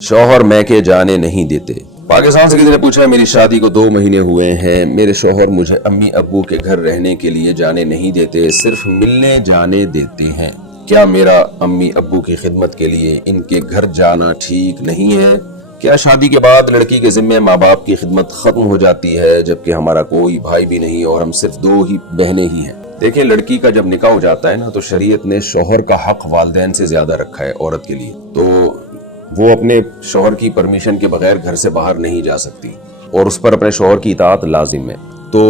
शौहर मैके जाने नहीं देते। पाकिस्तान से किसी ने पूछा, मेरी शादी को 2 महीने हुए हैं, मेरे शौहर मुझे अम्मी अब्बू के घर रहने के लिए जाने नहीं देते, सिर्फ मिलने जाने देते हैं। क्या मेरा अम्मी अब्बू की खिदमत के लिए इनके घर जाना ठीक नहीं है? क्या शादी के बाद लड़की के जिम्मे माँ बाप की खिदमत खत्म हो जाती है, जबकि हमारा कोई भाई भी नहीं और हम सिर्फ 2 ही बहनें ही हैं? देखिए, लड़की का जब निकाह हो जाता है ना, तो शरीयत ने शौहर का हक वालिदैन से ज्यादा रखा है औरत के लिए। तो वो अपने शौहर की परमिशन के बगैर घर से बाहर नहीं जा सकती और उस पर अपने शौहर की इताअत लाजिम है। तो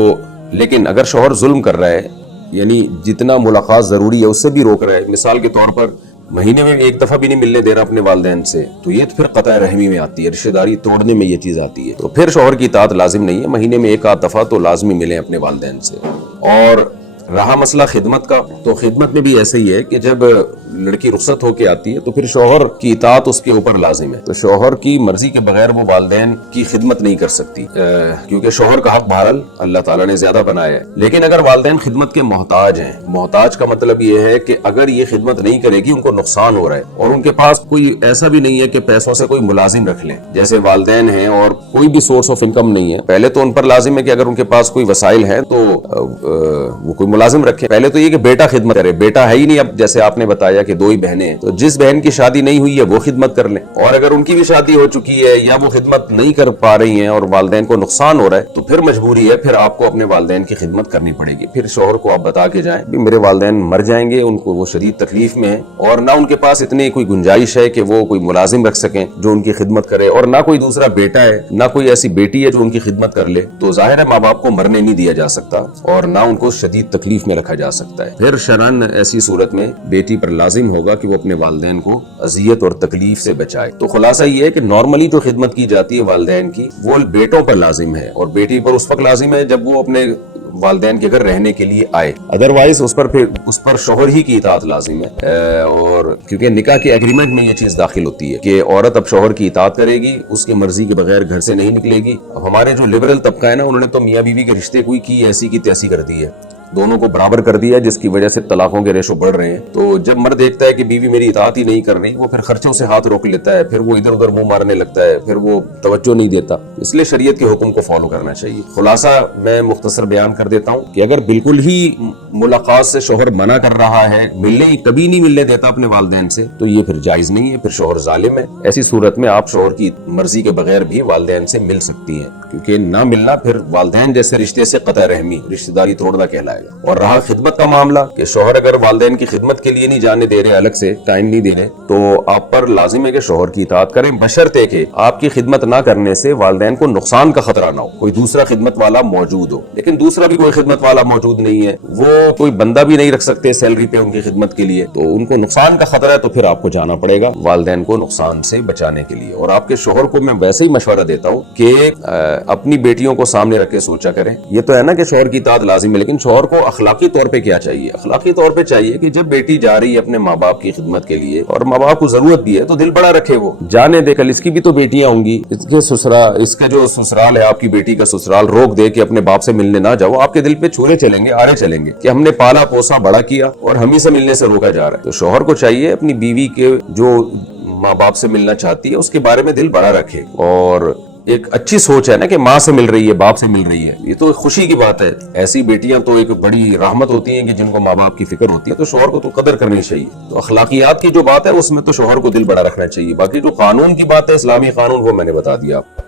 लेकिन अगर शौहर जुल्म कर रहा है, यानी जितना मुलाकात जरूरी है उससे भी रोक रहा है, मिसाल के तौर पर महीने में 1 दफा भी नहीं मिलने दे रहा अपने वालिदैन से, तो ये तो फिर क़तअ रहमी में आती है, रिश्तेदारी तोड़ने में ये चीज आती है। तो फिर शौहर की इताअत लाजिम नहीं है, महीने में 1 आध दफा तो लाजमी मिले अपने वालिदैन से। और रहा मसला खिदमत का, तो खिदमत में भी ऐसे ही है कि जब लड़की रुखसत होके आती है तो फिर शौहर की इताअत उसके ऊपर लाजिम है। तो शौहर की मर्जी के बगैर वो वालिदैन की खिदमत नहीं कर सकती, क्योंकि शौहर का हक बहरहाल अल्लाह ताला ने ज्यादा बनाया है। लेकिन अगर वालिदैन खिदमत के मोहताज हैं, मोहताज का मतलब ये है कि अगर ये खिदमत नहीं करेगी उनको नुकसान हो रहा है और उनके पास कोई ऐसा भी नहीं है कि पैसों से कोई मुलाजिम रख लें, जैसे वालिदैन हैं और कोई भी सोर्स ऑफ इनकम नहीं है, पहले तो उन पर लाजिम है कि अगर उनके पास कोई वसाइल है तो वो कोई मुलाजिम रखे। पहले तो ये कि बेटा खिदमत करे, बेटा है ही नहीं, अब जैसे आपने बताया कि 2 ही बहनें, तो जिस बहन की शादी नहीं हुई है वो खिदमत कर ले, और अगर उनकी भी शादी हो चुकी है या वो खिदमत नहीं कर पा रही हैं और वालिदैन को नुकसान हो रहा है, तो फिर मजबूरी है, फिर आपको अपने वालिदैन की खिदमत करनी पड़ेगी। फिर शौहर को आप बता के जाएं मेरे वालिदैन मर जाएंगे, उनको वो शदीद तकलीफ में है और ना उनके पास इतनी कोई गुंजाइश है कि वो कोई मुलाजिम रख सकें जो उनकी खिदमत करे, और ना कोई दूसरा बेटा है, ना कोई ऐसी बेटी है जो उनकी खिदमत कर ले, तो जाहिर है माँ बाप को मरने नहीं दिया जा सकता और ना उनको शदीद तकलीफ में रखा जा सकता है। फिर शरन ऐसी सूरत में बेटी पर लाजिम होगा कि वो अपने वालिदैन को अजियत और तकलीफ से बचाए। तो खुलासा ये है कि नॉर्मली जो खिदमत की जाती है वालिदैन की, वो बेटों पर लाजिम है और बेटी पर उस वक्त लाजिम है जब वो अपने वालिदैन के घर रहने के लिए आए, अदरवाइज उस पर शौहर ही की इताअत लाजिम है। और क्योंकि निकाह के एग्रीमेंट में ये चीज दाखिल होती है कि औरत अब शौहर की इताअत करेगी, उसकी मर्जी के बगैर घर से नहीं निकलेगी। अब हमारे जो लिबरल तबका है ना, उन्होंने तो मियाँ बीवी के रिश्ते कोई की ऐसी की तैसी कर दी है, दोनों को बराबर कर दिया, जिसकी वजह से तलाकों के रेशो बढ़ रहे हैं। तो जब मर्द देखता है कि बीवी मेरी इताअत ही नहीं कर रही, वो फिर खर्चों से हाथ रोक लेता है, फिर वो इधर उधर मुंह मारने लगता है, फिर वो तवज्जो नहीं देता। इसलिए शरीयत के हुक्म को फॉलो करना चाहिए। खुलासा मैं मुख्तसर बयान कर देता हूँ कि अगर बिल्कुल ही मुलाकात से शौहर मना कर रहा है, कभी नहीं मिलने देता अपने वालिदैन से, तो ये फिर जायज नहीं है, फिर शौहर जालिम है। ऐसी सूरत में आप शौहर की मर्जी के बगैर भी वालिदैन से मिल सकती हैं, क्योंकि ना मिलना फिर वालिदैन जैसे रिश्ते से क़तअ रहमी, रिश्तेदारी तोड़ना कहलाएगा। और रहा खिदमत का मामला कि शौहर अगर वालिदैन की खिदमत के लिए नहीं जाने दे रहे, अलग से टाइम नहीं दे रहे, तो आप पर लाजिम है कि शौहर की इताअत करें, बशर्ते कि आपकी खिदमत ना करने से वालिदैन को नुकसान का खतरा ना हो, कोई दूसरा खिदमत वाला मौजूद हो। लेकिन दूसरा भी कोई खिदमत वाला मौजूद नहीं है, वो कोई बंदा भी नहीं रख सकते सैलरी पे उनकी खिदमत के लिए, तो उनको नुकसान का खतरा है, तो फिर आपको जाना पड़ेगा वालिदैन को नुकसान से बचाने के लिए। और आपके शौहर को मैं वैसे ही मशवरा देता हूँ कि अपनी बेटियों को सामने रख के सोचा करें। ये तो है ना कि शौहर की इताअत लाजिम है, लेकिन शौहर को अखलाकी तौर पे क्या चाहिए? अखलाकी तौर पे चाहिए कि जब बेटी जा रही है अपने माँ बाप की खिदमत के लिए और माँ बाप को जरूरत भी है, तो दिल बड़ा रखे, वो जाने दे, कल इसकी भी तो बेटियां होंगी, इसका जो ससुराल है, आपकी बेटी का ससुराल, रोक दे कि अपने बाप से मिलने ना जाओ, आपके दिल पे छुरे चलेंगे, आरे चलेंगे कि हमने पाला पोसा बड़ा किया और हम ही से मिलने से रोका जा रहा है। तो शौहर को चाहिए अपनी बीवी के जो माँ बाप से मिलना चाहती है उसके बारे में दिल बड़ा रखे। और एक अच्छी सोच है ना कि माँ से मिल रही है, बाप से मिल रही है, ये तो खुशी की बात है। ऐसी बेटियां तो एक बड़ी रहमत होती हैं कि जिनको माँ बाप की फिक्र होती है, तो शौहर को तो कदर करनी चाहिए। तो अखलाकियात की जो बात है उसमें तो शौहर को दिल बड़ा रखना चाहिए। बाकी जो कानून की बात है, इस्लामी कानून, वो मैंने बता दिया आपको।